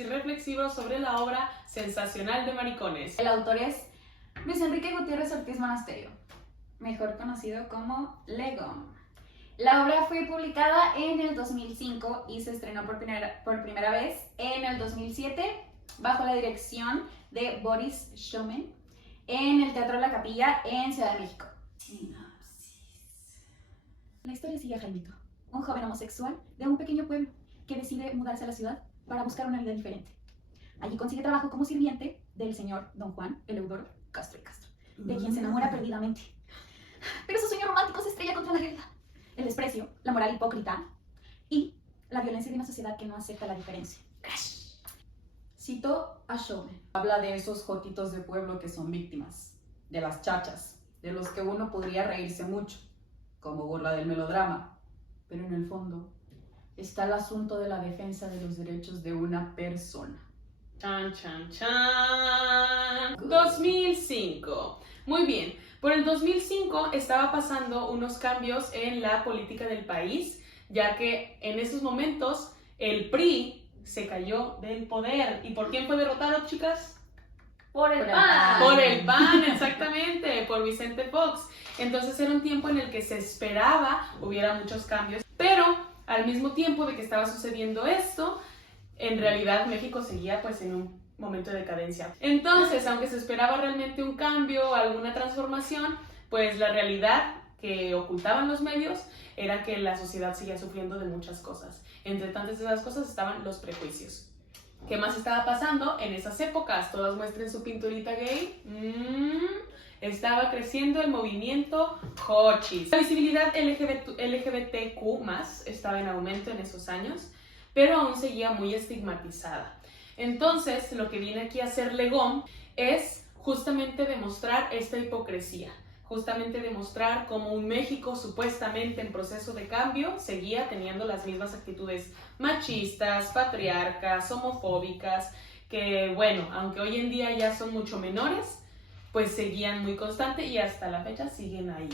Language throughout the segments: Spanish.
y reflexivo sobre la obra sensacional de Maricones. El autor es Luis Enrique Gutiérrez Ortiz Monasterio, mejor conocido como Legón. La obra fue publicada en el 2005 y se estrenó por primera vez en el 2007 bajo la dirección de Boris Shomen en el Teatro La Capilla en Ciudad de México. Sinopsis. La historia sigue a Jaimito, un joven homosexual de un pequeño pueblo que decide mudarse a la ciudad para buscar una vida diferente. Allí consigue trabajo como sirviente del señor Don Juan Eleudoro Castro y Castro, de quien se enamora perdidamente. Pero su sueño romántico se estrella contra la realidad, el desprecio, la moral hipócrita y la violencia de una sociedad que no acepta la diferencia. Crash. Cito a Shomen. Habla de esos jotitos de pueblo que son víctimas, de las chachas, de los que uno podría reírse mucho, como burla del melodrama. Pero en el fondo está el asunto de la defensa de los derechos de una persona. Chan, chan, chan. 2005. Muy bien. Por el 2005 estaba pasando unos cambios en la política del país, ya que en esos momentos el PRI se cayó del poder. ¿Y por quién fue derrotado, chicas? Por el PAN. Por el PAN, exactamente, por Vicente Fox. Entonces era un tiempo en el que se esperaba hubiera muchos cambios, pero al mismo tiempo de que estaba sucediendo esto, en realidad México seguía pues en un momento de decadencia. Entonces, aunque se esperaba realmente un cambio, alguna transformación, pues la realidad que ocultaban los medios era que la sociedad seguía sufriendo de muchas cosas. Entre tantas de esas cosas estaban los prejuicios. ¿Qué más estaba pasando en esas épocas? Todas muestren su pinturita gay. Estaba creciendo el movimiento Jochis. La visibilidad LGBTQ+ estaba en aumento en esos años, pero aún seguía muy estigmatizada. Entonces, lo que viene aquí a hacer Legón es justamente demostrar esta hipocresía, justamente demostrar cómo un México supuestamente en proceso de cambio seguía teniendo las mismas actitudes machistas, patriarcas, homofóbicas, que bueno, aunque hoy en día ya son mucho menores, pues seguían muy constante y hasta la fecha siguen ahí,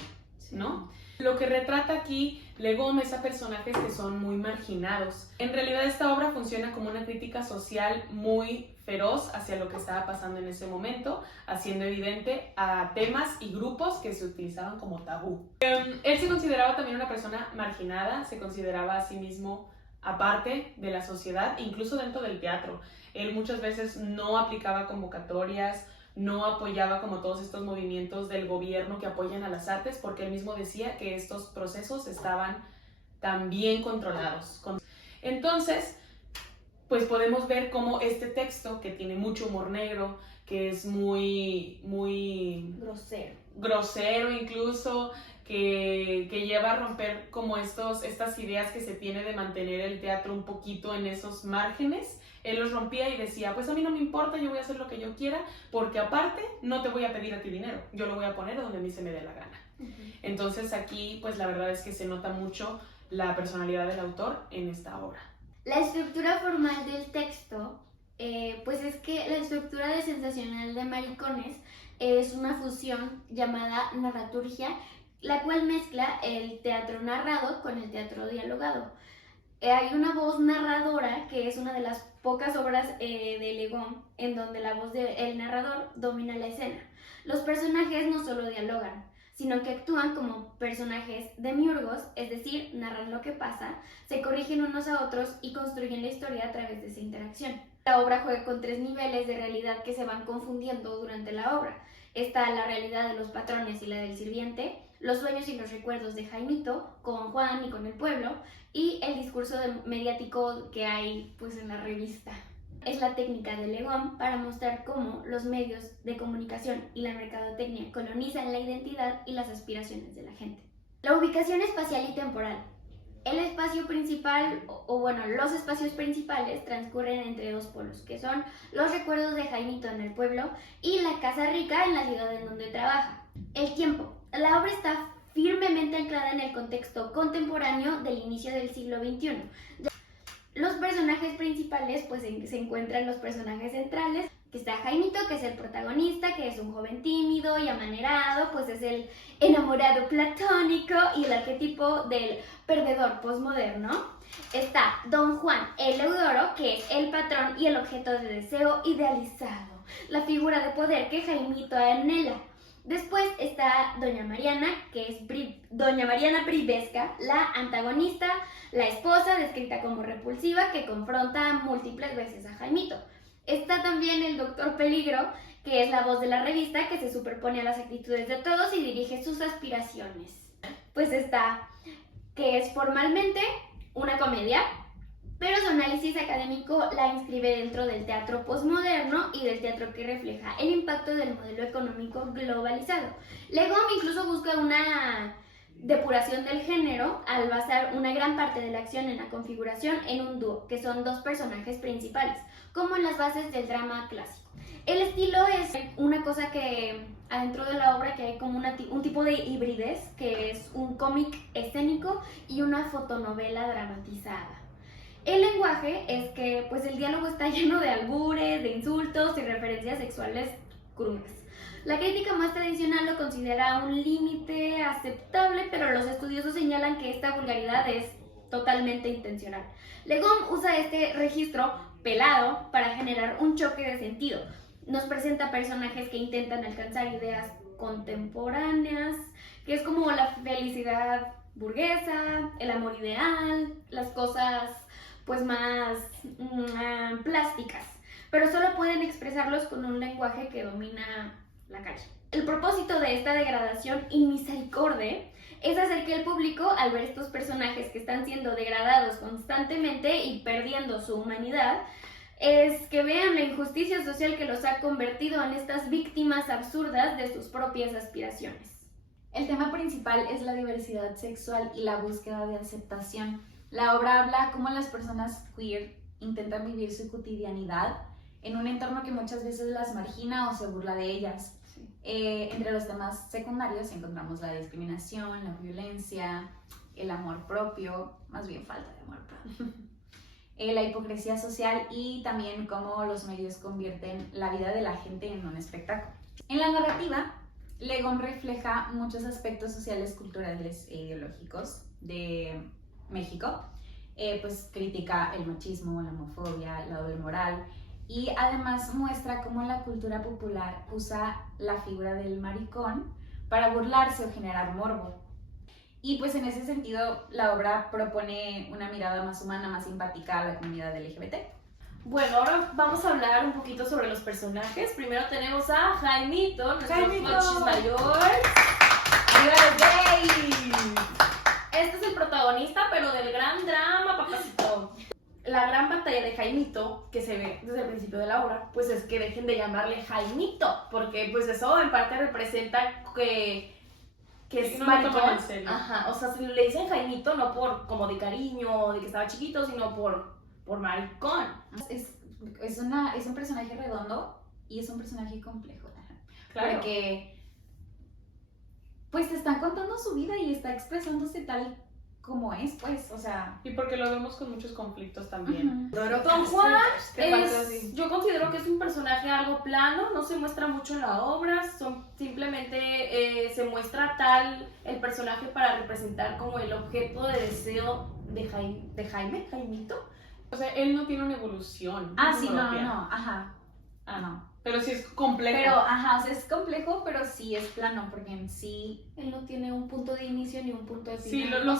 ¿no? Lo que retrata aquí Legón es a personajes que son muy marginados. En realidad esta obra funciona como una crítica social muy feroz hacia lo que estaba pasando en ese momento, haciendo evidente a temas y grupos que se utilizaban como tabú. Él se consideraba también una persona marginada, se consideraba a sí mismo aparte de la sociedad, incluso dentro del teatro. Él muchas veces no aplicaba convocatorias, no apoyaba como todos estos movimientos del gobierno que apoyan a las artes, porque él mismo decía que estos procesos estaban tan bien controlados. Entonces, pues podemos ver cómo este texto, que tiene mucho humor negro, que es muy grosero incluso, que lleva a romper como estas ideas que se tiene de mantener el teatro un poquito en esos márgenes. Él los rompía y decía, pues a mí no me importa, yo voy a hacer lo que yo quiera, porque aparte no te voy a pedir a ti dinero, yo lo voy a poner donde a mí se me dé la gana. Entonces aquí pues la verdad es que se nota mucho la personalidad del autor en esta obra. La estructura formal del texto, pues es que la estructura de Sensacional de Maricones es una fusión llamada narraturgia, la cual mezcla el teatro narrado con el teatro dialogado. Hay una voz narradora que es una de las pocas obras de Legón en donde la voz del narrador domina la escena. Los personajes no solo dialogan, sino que actúan como personajes demiurgos, es decir, narran lo que pasa, se corrigen unos a otros y construyen la historia a través de esa interacción. La obra juega con 3 niveles de realidad que se van confundiendo durante la obra. Está la realidad de los patrones y la del sirviente, los sueños y los recuerdos de Jaimito con Juan y con el pueblo, y el discurso mediático que hay pues en la revista. Es la técnica de Legón para mostrar cómo los medios de comunicación y la mercadotecnia colonizan la identidad y las aspiraciones de la gente. La ubicación espacial y temporal. El espacio principal, los espacios principales transcurren entre 2 polos, que son los recuerdos de Jaimito en el pueblo y la casa rica en la ciudad en donde trabaja. El tiempo. La obra está firmemente anclada en el contexto contemporáneo del inicio del siglo XXI. Los personajes principales, pues se encuentran los personajes centrales, que está Jaimito, que es el protagonista, que es un joven tímido y amanerado, pues es el enamorado platónico y el arquetipo del perdedor posmoderno. Está Don Juan el Eudoro, que es el patrón y el objeto de deseo idealizado, la figura de poder que Jaimito anhela. Después está Doña Mariana, que es Doña Mariana Briviesca, la antagonista, la esposa descrita como repulsiva que confronta múltiples veces a Jaimito. Está también el Doctor Peligro, que es la voz de la revista que se superpone a las actitudes de todos y dirige sus aspiraciones. Pues está, que es formalmente una comedia, pero su análisis académico la inscribe dentro del teatro posmoderno y del teatro que refleja el impacto del modelo económico globalizado. Legom incluso busca una depuración del género al basar una gran parte de la acción en la configuración en un dúo, que son dos personajes principales, como en las bases del drama clásico. El estilo es una cosa que adentro de la obra que hay como un tipo de hibridez, que es un cómic escénico y una fotonovela dramatizada. El lenguaje es que pues el diálogo está lleno de albures, de insultos y referencias sexuales crudas. La crítica más tradicional lo considera un límite aceptable, pero los estudiosos señalan que esta vulgaridad es totalmente intencional. Legom usa este registro pelado para generar un choque de sentido. Nos presenta personajes que intentan alcanzar ideas contemporáneas, que es como la felicidad burguesa, el amor ideal, las cosas pues más plásticas, pero solo pueden expresarlos con un lenguaje que domina la calle. El propósito de esta degradación y misericordia es hacer que el público, al ver estos personajes que están siendo degradados constantemente y perdiendo su humanidad, es que vean la injusticia social que los ha convertido en estas víctimas absurdas de sus propias aspiraciones. El tema principal es la diversidad sexual y la búsqueda de aceptación. La obra habla cómo las personas queer intentan vivir su cotidianidad en un entorno que muchas veces las margina o se burla de ellas. Sí. Entre los temas secundarios encontramos la discriminación, la violencia, el amor propio, más bien falta de amor propio, la hipocresía social y también cómo los medios convierten la vida de la gente en un espectáculo. En la narrativa, Legom refleja muchos aspectos sociales, culturales e ideológicos de México, pues critica el machismo, la homofobia, la doble moral y además muestra cómo la cultura popular usa la figura del maricón para burlarse o generar morbo. Y pues en ese sentido la obra propone una mirada más humana, más simpática a la comunidad LGBT. Bueno, ahora vamos a hablar un poquito sobre los personajes. Primero tenemos a Jaimito, nuestro Flochis mayor. ¡Arriba los gays! Este es el protagonista, pero del gran drama, papacito. La gran batalla de Jaimito, que se ve desde el principio de la obra, pues es que dejen de llamarle Jaimito, porque pues eso en parte representa que es no lo toman maricón. en serio. Ajá, o sea, se le dicen Jaimito no por como de cariño, de que estaba chiquito, sino por maricón. Es un personaje redondo y es un personaje complejo. Claro. Porque pues te están contando su vida y está expresándose tal como es, pues, o sea... Y porque lo vemos con muchos conflictos también. Don Juan ¿Qué pasa así? yo considero que es un personaje algo plano, no se muestra mucho en la obra, simplemente se muestra tal el personaje para representar como el objeto de deseo de Jaimito. O sea, él no tiene una evolución. Sí, propia. no, ajá. No. Pero sí es complejo. Pero, ajá, o sea, es complejo, pero sí es plano, porque en sí... Él no tiene un punto de inicio ni un punto de Sí, final.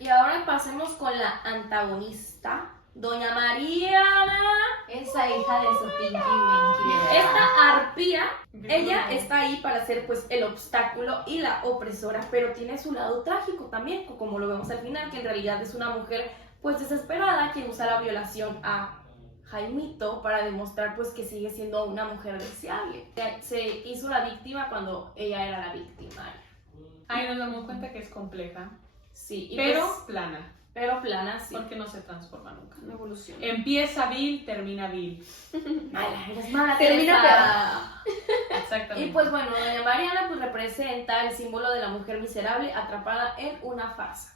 Y ahora pasemos con la antagonista, Doña Mariana. Esa hija de su Pinky Winky. Esta arpía, ella está ahí para ser pues el obstáculo y la opresora, pero tiene su lado trágico también, como lo vemos al final, que en realidad es una mujer pues desesperada que usa la violación a Jaimito para demostrar pues que sigue siendo una mujer deseable. Se hizo la víctima cuando ella era la victimaria. Ahí nos damos cuenta que es compleja, Sí, y pero pues, plana. pero plana, sí. Porque no se transforma nunca. Una evolución. Empieza vil, termina vil. Mala, eres mala. Termina Teresa. Exactamente. Y pues bueno, Doña Mariana pues representa el símbolo de la mujer miserable atrapada en una farsa.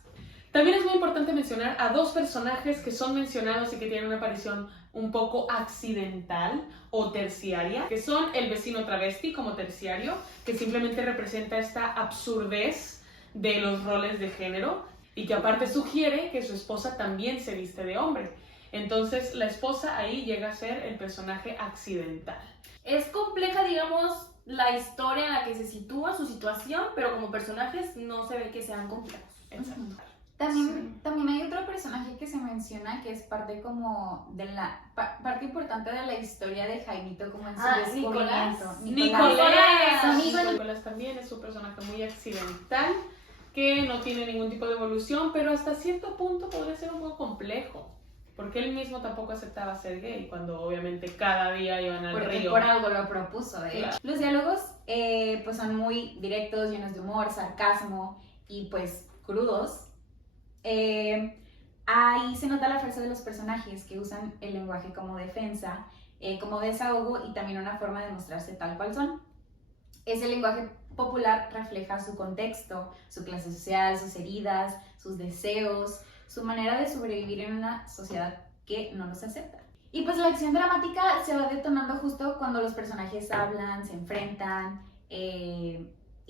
También es muy importante mencionar a dos personajes que son mencionados y que tienen una aparición un poco accidental o terciaria, que son el vecino travesti como terciario, que simplemente representa esta absurdez de los roles de género y que aparte sugiere que su esposa también se viste de hombre. Entonces la esposa ahí llega a ser el personaje accidental. Es compleja, digamos, la historia en la que se sitúa, su situación, pero como personajes no se ve que sean complejos. Exacto. También hay otro personaje que se menciona que es parte como de la parte importante de la historia de Jaimito como en su descubrimiento. Nicolás también es un personaje muy accidental que no tiene ningún tipo de evolución, pero hasta cierto punto podría ser un poco complejo, porque él mismo tampoco aceptaba ser gay cuando obviamente cada día iban al Porque río. por algo lo propuso, de Claro. hecho. Los diálogos pues son muy directos, llenos de humor, sarcasmo y pues crudos. Ahí se nota la fuerza de los personajes que usan el lenguaje como defensa, como desahogo y también una forma de mostrarse tal cual son. Ese lenguaje popular refleja su contexto, su clase social, sus heridas, sus deseos, su manera de sobrevivir en una sociedad que no los acepta. Y pues la acción dramática se va detonando justo cuando los personajes hablan, se enfrentan,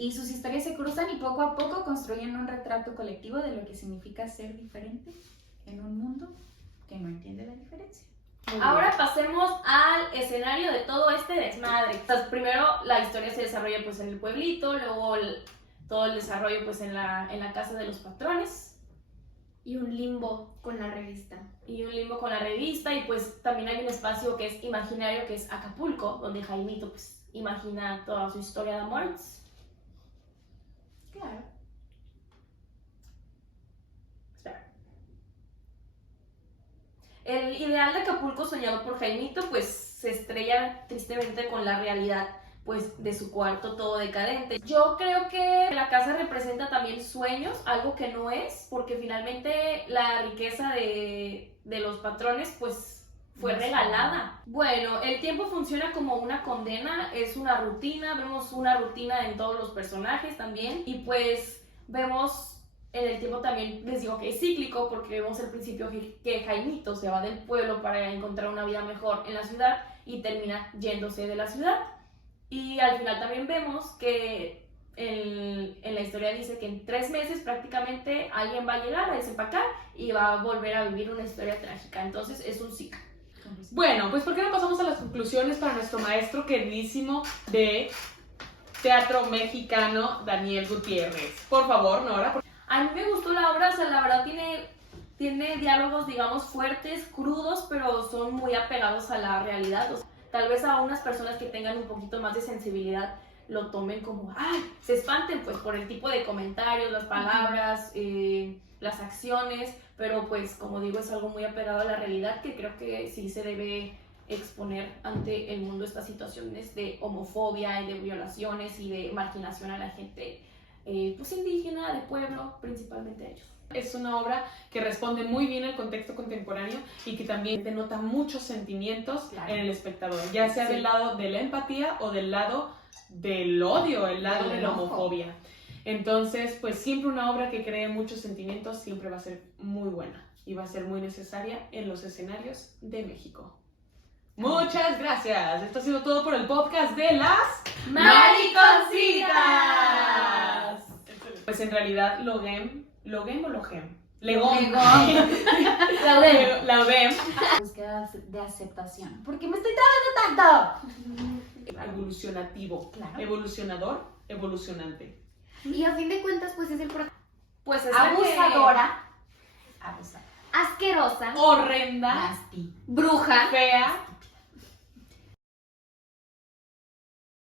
y sus historias se cruzan y poco a poco construyen un retrato colectivo de lo que significa ser diferente en un mundo que no entiende la diferencia. Ahora pasemos al escenario de todo este desmadre. Entonces, primero la historia se desarrolla pues en el pueblito, luego todo el desarrollo pues en la casa de los patrones. Y un limbo con la revista. Y un limbo con la revista, y pues también hay un espacio que es imaginario, que es Acapulco, donde Jaimito pues imagina toda su historia de amor. Claro. Espera. El ideal de Acapulco soñado por Jaimito pues se estrella tristemente con la realidad pues de su cuarto todo decadente. Yo creo que la casa representa también sueños, algo que no es, porque finalmente la riqueza de los patrones pues fue regalada. Bueno, el tiempo funciona como una condena, es una rutina, vemos una rutina en todos los personajes también, y pues vemos en el tiempo también, les digo que es cíclico, porque vemos al principio que Jaimito se va del pueblo para encontrar una vida mejor en la ciudad y termina yéndose de la ciudad. Y al final también vemos que en la historia dice que en 3 meses prácticamente alguien va a llegar a desempacar y va a volver a vivir una historia trágica. Entonces es un ciclo. Bueno, pues ¿por qué no pasamos a las conclusiones para nuestro maestro queridísimo de teatro mexicano, Daniel Gutiérrez? Por favor, Nora. A mí me gustó la obra, o sea, la verdad tiene diálogos, digamos, fuertes, crudos, pero son muy apegados a la realidad. O sea, tal vez a unas personas que tengan un poquito más de sensibilidad lo tomen como, ¡ay! Se espanten pues por el tipo de comentarios, las palabras, las acciones, pero pues como digo es algo muy apegado a la realidad, que creo que sí se debe exponer ante el mundo estas situaciones de homofobia y de violaciones y de marginación a la gente pues indígena, de pueblo, principalmente ellos. Es una obra que responde muy bien al contexto contemporáneo y que también denota muchos sentimientos en el espectador, ya sea del lado de la empatía o del lado del odio, el lado de la homofobia. Entonces, pues siempre una obra que cree muchos sentimientos siempre va a ser muy buena y va a ser muy necesaria en los escenarios de México. Muchas gracias. Esto ha sido todo por el podcast de las ¡Mariconcitas! Pues en realidad, Logem o Logem. Legón. Laudem. Búsqueda de aceptación. ¿Por qué me estoy trabando tanto? Evolucionativo. Claro. Evolucionador, evolucionante. Y a fin de cuentas, pues es el Pues es la Abusadora. Abusadora. asquerosa, Horrenda, Nasty. bruja, fea,